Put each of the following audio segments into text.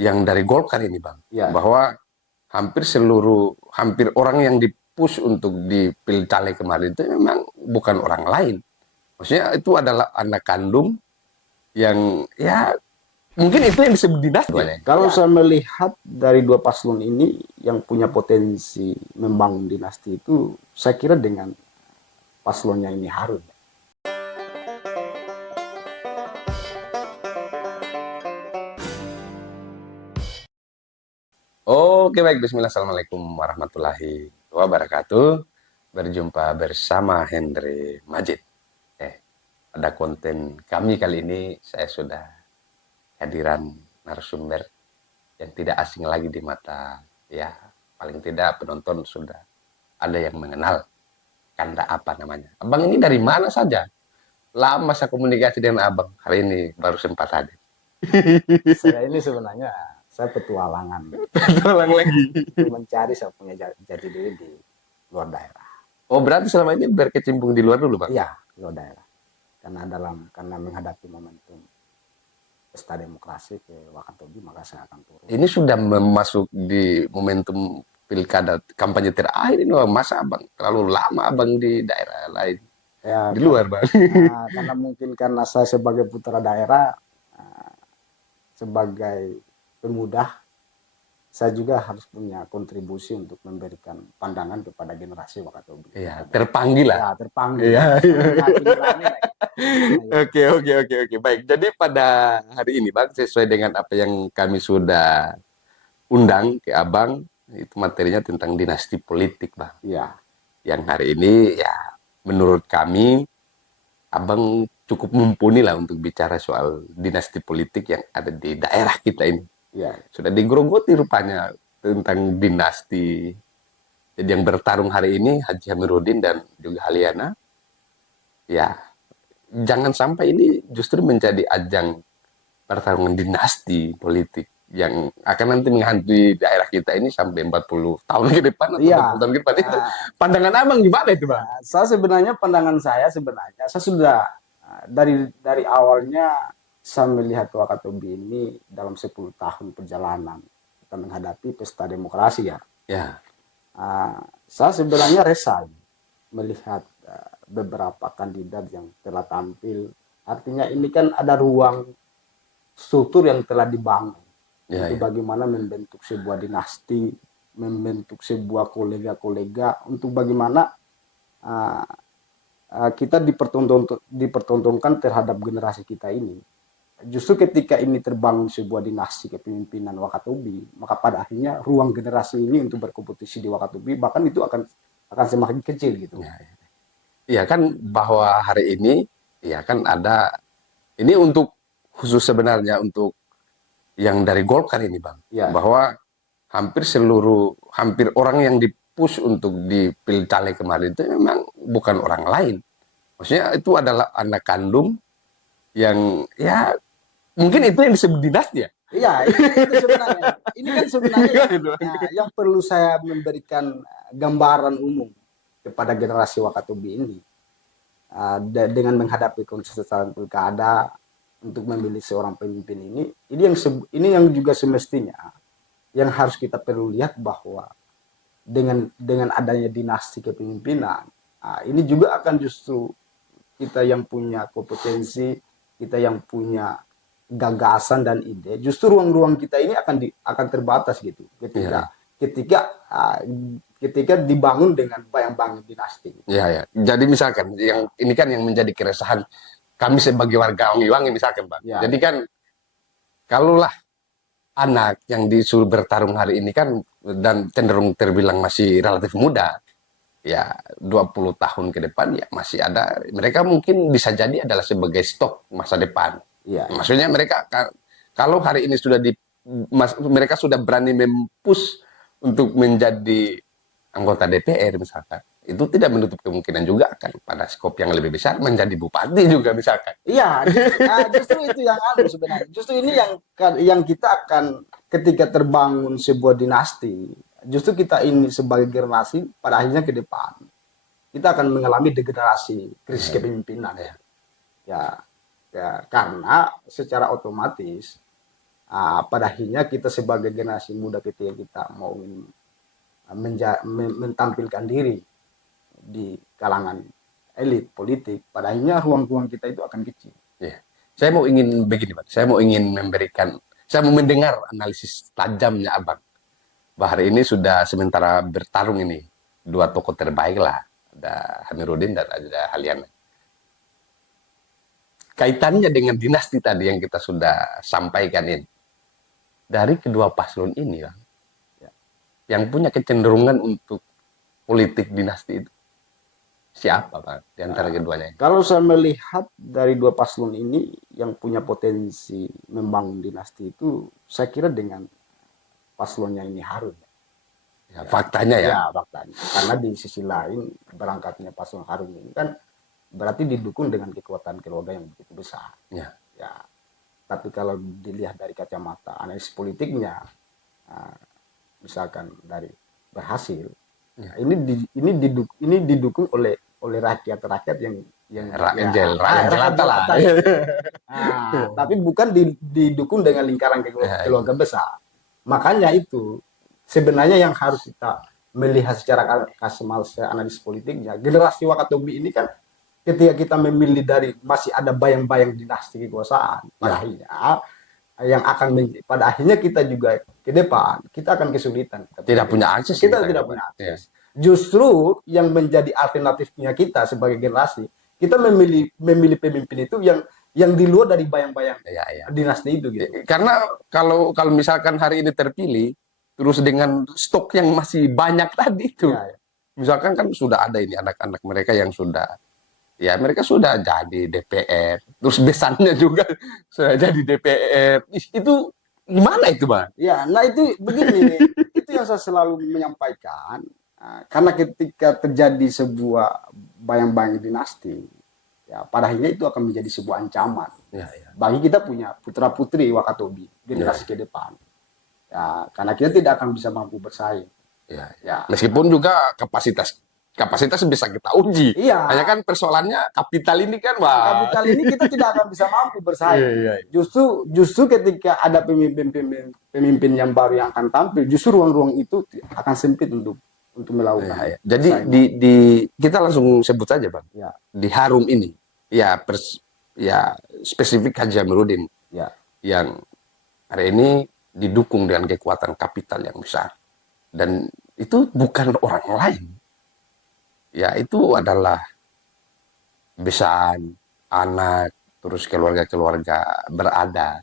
yang dari Golkar ini Bang, Ya, bahwa hampir orang yang dipush untuk dipilih caleg kemarin itu memang bukan orang lain. Maksudnya itu adalah anak kandung yang ya mungkin itu yang disebut dinasti ya. banyak. Kalau Ya. saya melihat dari dua paslon ini yang punya potensi membangun dinasti itu, saya kira dengan paslonnya ini Harun. Oke baik, Bismillah, Assalamualaikum warahmatullahi wabarakatuh. Berjumpa bersama Hendri Majid. Pada konten kami kali ini saya sudah hadiran narasumber yang tidak asing lagi di mata, ya paling tidak penonton sudah ada yang mengenal. Kanda apa namanya? Abang ini dari mana saja? Lama saya komunikasi dengan abang, hari ini baru sempat hadir. Saya ini sebenarnya saya petualangan Ulang lagi. untuk mencari saya punya jati diri di luar daerah. Oh berarti selama ini berkecimpung di luar dulu bang? Iya, di luar daerah. Karena menghadapi momentum pesta demokrasi ke Wakatobi, maka saya akan turun. Ini sudah masuk di momentum pilkada kampanye terakhir ini, masa abang terlalu lama abang di daerah lain, Ya, di luar bang? karena mungkin karena saya sebagai putra daerah, sebagai pemuda, saya juga harus punya kontribusi untuk memberikan pandangan kepada generasi Wakatobi. Iya, terpanggil lah. Ya, terpanggil. Iya. Makin rame lagi. Oke, oke, oke, oke. Baik, jadi pada hari ini Bang, sesuai dengan apa yang kami sudah undang ke Abang, itu materinya tentang dinasti politik Bang. Iya, Yang hari ini ya menurut kami, Abang cukup mumpuni lah untuk bicara soal dinasti politik yang ada di daerah kita ini. iya. Sudah digerogoti rupanya tentang dinasti. Jadi yang bertarung hari ini Haji Amiruddin dan juga Haliana, ya jangan sampai ini justru menjadi ajang pertarungan dinasti politik yang akan nanti menghantui daerah kita ini sampai 40 tahun ke depan atau Iya. 40 tahun ke depan. Itu Nah, pandangan abang gimana itu bang? saya sebenarnya pandangan saya sudah dari awalnya saya melihat Wakatobi ini dalam 10 tahun perjalanan kita menghadapi pesta demokrasi ya. Ya, Saya sebenarnya resah melihat beberapa kandidat yang telah tampil. Artinya ini kan ada ruang struktur yang telah dibangun ya, untuk ya. bagaimana membentuk sebuah dinasti, membentuk sebuah kolega-kolega untuk bagaimana uh, kita dipertontonkan terhadap generasi kita ini. Justru ketika ini terbangun sebuah dinasti kepemimpinan Wakatobi, maka pada akhirnya ruang generasi ini untuk berkompetisi di Wakatobi bahkan itu akan semakin kecil gitu. Ya, ya. Iya kan bahwa hari ini ya kan ada ini untuk khusus sebenarnya untuk yang dari Golkar ini bang, Ya, bahwa hampir orang yang dipush untuk dipilih caleg kemarin itu memang bukan orang lain. Maksudnya itu adalah anak kandung yang ya mungkin itu yang disebut dinasti ya. iya itu sebenarnya. Ini kan sebenarnya yang perlu saya memberikan gambaran umum kepada generasi Wakatobi ini. Dengan menghadapi kontestasi pilkada untuk memilih seorang pemimpin ini yang juga semestinya yang harus kita perlu lihat bahwa dengan adanya dinasti kepemimpinan ini juga akan justru kita yang punya kompetensi, kita yang punya gagasan dan ide, justru ruang-ruang kita ini akan terbatas gitu ketika Ya, ketika uh, ketika dibangun dengan bayang-bayang dinasti. ya, ya. Jadi misalkan yang ini kan yang menjadi keresahan kami sebagai warga Wangi-Wangi misalkan, Pak. Ya, Jadi kan kalaulah anak yang disuruh bertarung hari ini kan dan cenderung terbilang masih relatif muda, ya 20 tahun ke depan ya masih ada, mereka mungkin bisa jadi adalah sebagai stok masa depan. ya, Maksudnya mereka kalau hari ini mereka sudah berani mempush untuk menjadi anggota DPR misalkan, itu tidak menutup kemungkinan juga akan pada skop yang lebih besar menjadi bupati juga misalkan. iya, justru itu yang sebenarnya. Justru ini yang kita akan ketika terbangun sebuah dinasti, justru kita ini sebagai generasi pada akhirnya ke depan kita akan mengalami degenerasi krisis kepemimpinan Ya, ya, ya karena secara otomatis Pada akhirnya kita sebagai generasi muda ketika kita mau mentampilkan diri di kalangan elit politik, pada akhirnya ruang-ruang kita itu akan kecil. Ya. Saya mau ingin begini, Bang. Saya mau mendengar analisis tajamnya Abang. Bahwa hari ini sudah sementara bertarung ini dua tokoh terbaik lah, ada Amiruddin dan ada Haliana. Kaitannya dengan dinasti tadi yang kita sudah sampaikan ini, dari kedua paslon ini, Bang, yang punya kecenderungan untuk politik dinasti itu siapa, Bang, di antara keduanya? Kalau saya melihat dari dua paslon ini yang punya potensi membangun dinasti itu, saya kira dengan paslonnya ini Harun. Ya, faktanya ya. Ya, faktanya. Karena di sisi lain berangkatnya paslon Harun ini kan berarti didukung dengan kekuatan keluarga yang begitu besar. Ya. Ya. Tapi kalau dilihat dari kacamata analisis politiknya, misalkan dari berhasil, Ya. ini didukung oleh rakyat yang Rakyat jelata lah. tapi bukan didukung dengan lingkaran keluarga besar. Makanya itu sebenarnya yang harus kita melihat secara kasmal analisis politiknya. Generasi Wakatobi ini kan ketika kita memilih dari masih ada bayang-bayang dinasti kekuasaan, pada akhirnya kita juga ke depan kita akan kesulitan. Tidak punya akses. Kita tidak punya akses. Justru yang menjadi alternatifnya kita sebagai generasi, kita memilih pemimpin itu yang di luar dari bayang-bayang dinasti itu gitu. Karena kalau misalkan hari ini terpilih terus dengan stok yang masih banyak tadi itu, misalkan kan sudah ada ini anak-anak mereka yang sudah jadi DPR, terus besannya juga sudah jadi DPR, itu gimana itu, Bang? Ya, nah itu begini nih, itu yang saya selalu menyampaikan. Karena ketika terjadi sebuah bayang-bayang dinasti, ya pada akhirnya itu akan menjadi sebuah ancaman bagi kita punya putra-putri Wakatobi generasi ke depan. Ya, karena kita tidak akan bisa mampu bersaing. Ya. Meskipun juga kapasitas bisa kita uji. Iya. Hanya kan persoalannya kapital ini kan, Wah. Kapital ini kita tidak akan bisa mampu bersaing. Justru ketika ada pemimpin yang baru yang akan tampil, justru ruang-ruang itu akan sempit untuk melakukan. Jadi kita langsung sebut saja, Bang. Di Harum ini, spesifik Haji Amiruddin, yang hari ini didukung dengan kekuatan kapital yang besar, dan itu bukan orang lain. Ya, itu adalah besan, anak, terus keluarga-keluarga berada.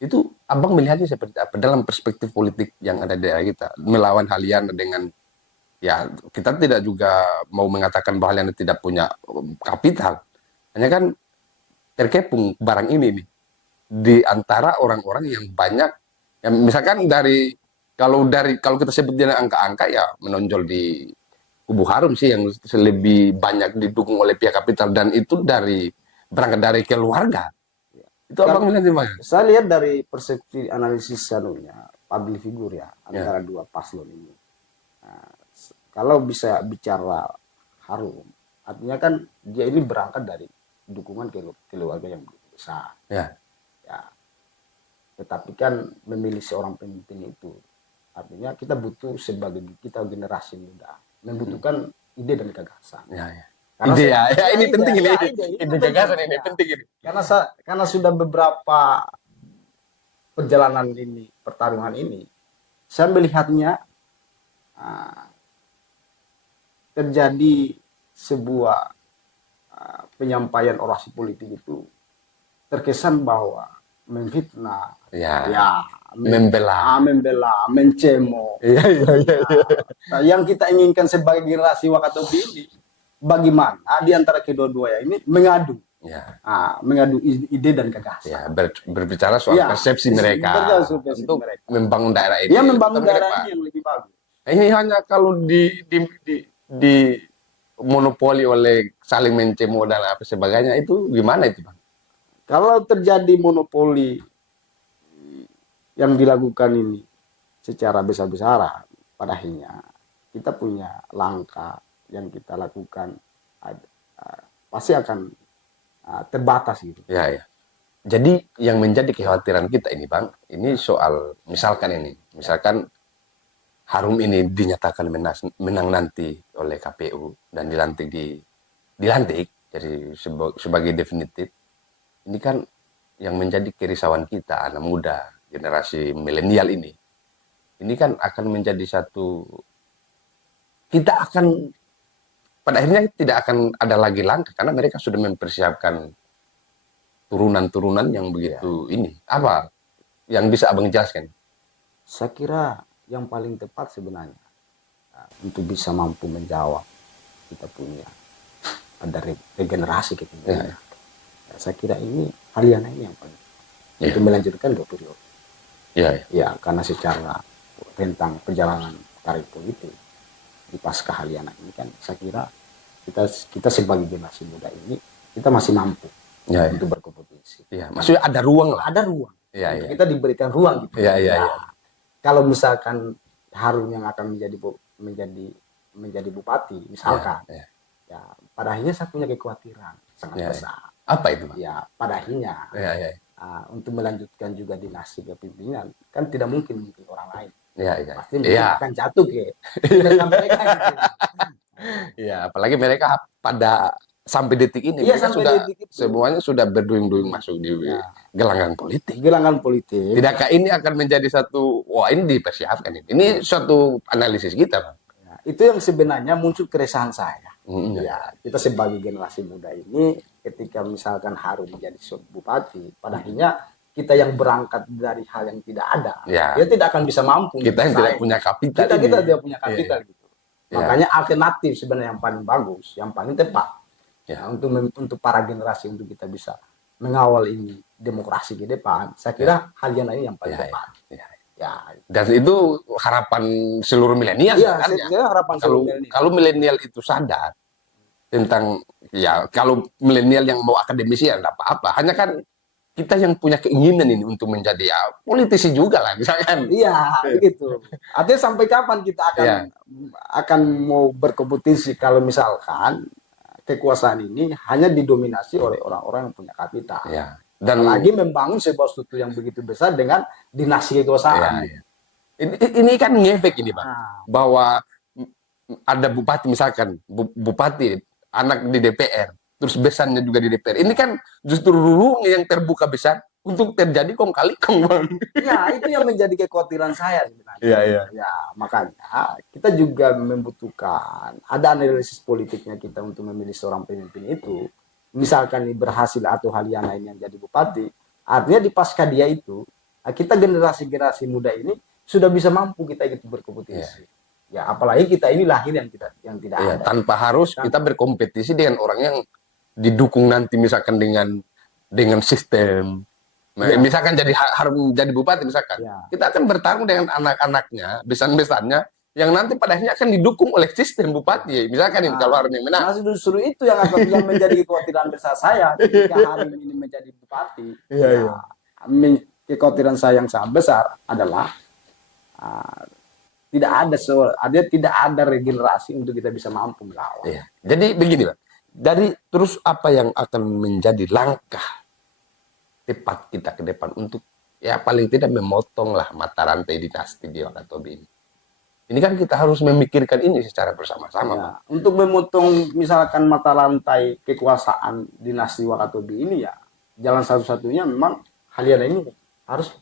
Itu Abang melihatnya seperti apa dalam perspektif politik yang ada di daerah kita, melawan Haliana dengan kita tidak juga mau mengatakan bahwa Haliana tidak punya kapital, hanya kan terkepung barang ini nih di antara orang-orang yang banyak, yang misalkan kalau kita sebut dengan angka-angka ya menonjol di kubu Harum sih yang lebih banyak didukung oleh pihak kapital, dan itu berangkat dari keluarga. Itu Abang melihat gimana? Saya lihat dari persepsi analisis public figure antara dua paslon ini. Kalau bisa bicara Harum, artinya kan dia ini berangkat dari dukungan keluarga yang besar. Tetapi kan memilih seorang pemimpin itu, artinya kita butuh sebagai kita generasi muda membutuhkan ide dan gagasan. Ini penting ini. Ide gagasan ini penting ini. Karena sudah beberapa perjalanan ini, pertarungan ini, saya melihatnya terjadi sebuah penyampaian orasi politik itu terkesan bahwa memfitnah, membela, mencemo. Yang kita inginkan sebagai generasi Wakatobi ini, bagaimana di antara kedua-dua ini mengadu ide dan gagasan. Berbicara soal persepsi mereka untuk membangun daerah ini. Membangun daerah ini yang lebih bagus. Ini hanya kalau di monopoli oleh saling mencemo dan apa sebagainya, itu gimana itu, Bang? Kalau terjadi monopoli yang dilakukan ini secara besar-besaran, pada akhirnya kita punya langkah yang kita lakukan pasti akan terbatas gitu. Jadi yang menjadi kekhawatiran kita ini Bang, ini soal misalkan Harum ini dinyatakan menang nanti oleh KPU dan dilantik jadi sebagai definitif. Ini kan yang menjadi kerisauan kita anak muda generasi milenial ini. Ini kan akan menjadi satu, kita akan pada akhirnya tidak akan ada lagi langkah karena mereka sudah mempersiapkan turunan-turunan yang begitu ini. Apa yang bisa Abang jelaskan? Saya kira yang paling tepat sebenarnya untuk bisa mampu menjawab kita punya ada regenerasi kita. Saya kira ini Halyana ini yang paling untuk melanjutkan 2 periode. Ya, karena secara tentang perjalanan karir politik di pasca Halyana ini kan saya kira kita sebagai generasi muda ini kita masih mampu untuk berkompetisi. Maksudnya ada ruang lah. Ada ruang. Kita diberikan ruang gitu. Kalau misalkan Harum yang akan menjadi bupati misalkan, ya pada akhirnya saya punya kekhawatiran sangat besar. Apa itu Bang? Ya pada akhirnya untuk melanjutkan juga dinasti kepemimpinan kan tidak mungkin orang lain. Pasti mereka akan jatuh ke mereka gitu. Apalagi mereka pada sampai detik ini mereka sudah semuanya sudah berduyung-duyung masuk di gelanggang politik. Tidakkah ini akan menjadi satu, wah ini dipersiapkan ini. Ini suatu analisis kita, Bang. Itu yang sebenarnya muncul keresahan saya. Kita sebagai generasi muda ini ketika misalkan Harum menjadi bupati, pada akhirnya kita yang berangkat dari hal yang tidak ada, dia tidak akan bisa mampu. Kita yang tidak punya kapital. Kita tidak punya kapital gitu. Makanya alternatif sebenarnya yang paling bagus, yang paling tepat untuk para generasi untuk kita bisa mengawal ini demokrasi ke depan. Saya kira Halyana ini yang paling tepat. Dan itu harapan seluruh milenial kan ya. Kalau milenial itu sadar tentang kalau milenial yang mau akademisi ya enggak apa-apa. Hanya kan kita yang punya keinginan ini untuk menjadi politisi juga lah misalkan. Begitu. Artinya sampai kapan kita akan mau berkompetisi kalau misalkan kekuasaan ini hanya didominasi oleh orang-orang yang punya kapital. Dan lagi membangun sebuah struktur yang begitu besar dengan dinasti kekuasaan. Ini kan ngefek ini Bang. Bahwa ada bupati misalkan, bupati anak di DPR. Terus besannya juga di DPR. Ini kan justru ruang yang terbuka besar untuk terjadi kong kali kong Bang. Itu yang menjadi kekhawatiran saya sebenarnya. Makanya kita juga membutuhkan ada analisis politiknya kita untuk memilih seorang pemimpin itu. Misalkan berhasil atau Halyana ini yang jadi bupati, artinya di pasca dia itu kita generasi muda ini sudah bisa mampu kita gitu berkompetisi. Apalagi kita ini lahir yang tidak ada. Tanpa harus kita berkompetisi dengan orang yang didukung nanti misalkan dengan sistem. Misalkan harus jadi bupati misalkan. Kita akan bertarung dengan anak-anaknya, besan-besannya yang nanti pada akhirnya akan didukung oleh sistem bupati. Misalkan kalau Harum yang menang. Justru itu yang menjadi kekhawatiran besar saya ketika Harum ini menjadi bupati. Kekhawatiran saya yang sangat besar adalah tidak ada regenerasi untuk kita bisa mampu melawan. Jadi begini Pak. Dari terus apa yang akan menjadi langkah tepat kita ke depan untuk paling tidak memotong lah mata rantai dinasti di Wakatobi ini. Ini kan kita harus memikirkan ini secara bersama-sama. Untuk memotong misalkan mata rantai kekuasaan dinasti Wakatobi ini jalan satu-satunya memang Halyana ini harus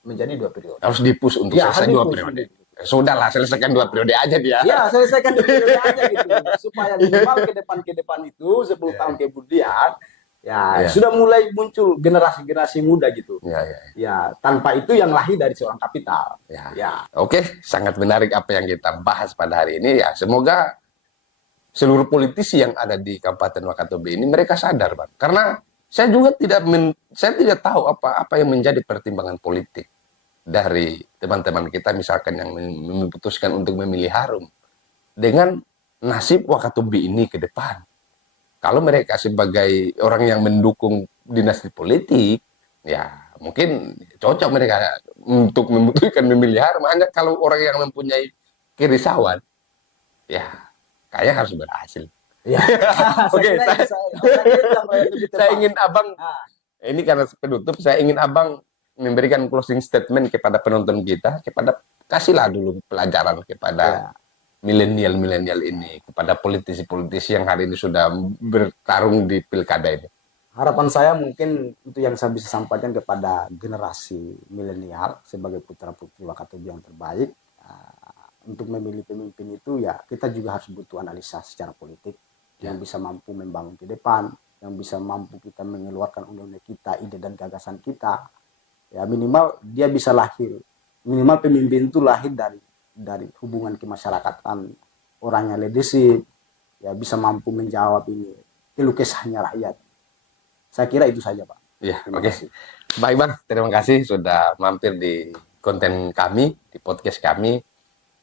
menjadi 2 periode. Harus dipus untuk selesai 2 periode. Sudahlah, selesaikan 2 periode aja dia. Selesaikan 2 periode aja gitu. Supaya minimal ke depan itu 10 tahun kemudian sudah mulai muncul generasi muda gitu. Tanpa itu yang lahir dari seorang kapital. Oke, sangat menarik apa yang kita bahas pada hari ini. Semoga seluruh politisi yang ada di Kabupaten Wakatobi ini mereka sadar, Bang. Karena saya juga tidak tahu apa yang menjadi pertimbangan politik dari teman-teman kita misalkan yang memutuskan untuk memilih Harum dengan nasib Wakatobi ini ke depan. Kalau mereka sebagai orang yang mendukung dinasti politik, mungkin cocok mereka untuk memutuskan memilih Harum. Hanya kalau orang yang mempunyai kerisauan, kayaknya harus berhasil. Oke, saya ingin Abang Ini karena penutup, saya ingin Abang memberikan closing statement kepada penonton kita, kasihlah dulu pelajaran kepada Ya, milenial-milenial ini, kepada politisi-politisi yang hari ini sudah bertarung di pilkada ini. harapan saya mungkin itu yang saya bisa sampaikan kepada generasi milenial sebagai putra-putri Wakatobi yang terbaik. Untuk memilih pemimpin itu ya kita juga harus butuh analisa secara politik yang bisa mampu membangun ke depan, yang bisa mampu kita mengeluarkan undang-undang kita, ide dan gagasan kita. Ya minimal dia bisa lahir, minimal pemimpin itu lahir dari hubungan kemasyarakatan, orangnya leadership, ya bisa mampu menjawab ini keluh kesahnya rakyat. Saya kira itu saja, Pak. Ya, Terima oke. kasih. Baik Bang, terima kasih sudah mampir di konten kami, di podcast kami.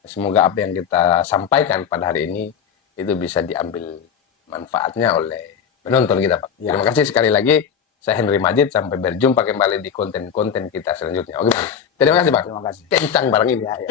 Semoga apa yang kita sampaikan pada hari ini itu bisa diambil manfaatnya oleh penonton kita, Pak. Ya. Terima kasih sekali lagi. Saya Henry Majid, sampai berjumpa kembali di konten-konten kita selanjutnya. Oke, Bang. Terima kasih, Bang. Terima kasih. Kencang barang ini. Ya, ya.